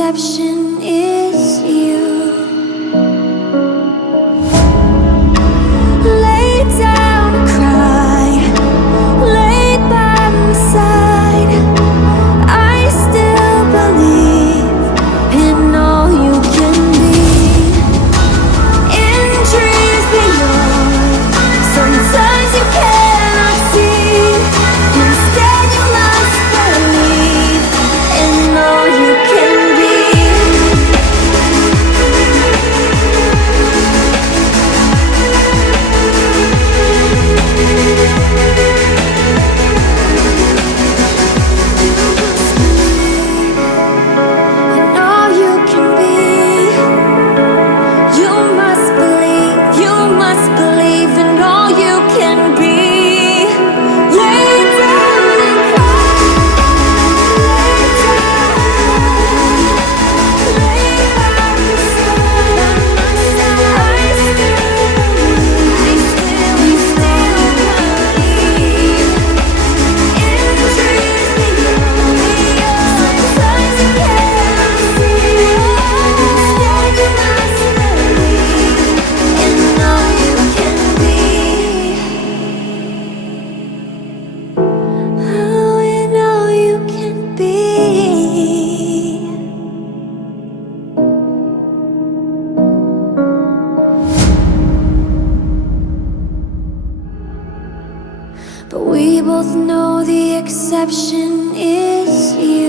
exception is you. Lay down and cry, lay by my side. I still believe in all you can be, in dreams beyond. Sometimes you cannot see, instead you must believe in all you can be. In all you can be, you must believe in all you can be. Lay down and cry, lay by my side. I still believe in dreams beyond. Sometimes you cannot see, instead you must believe in all you can be. Oh, in all you can be. But we both know the exception is you.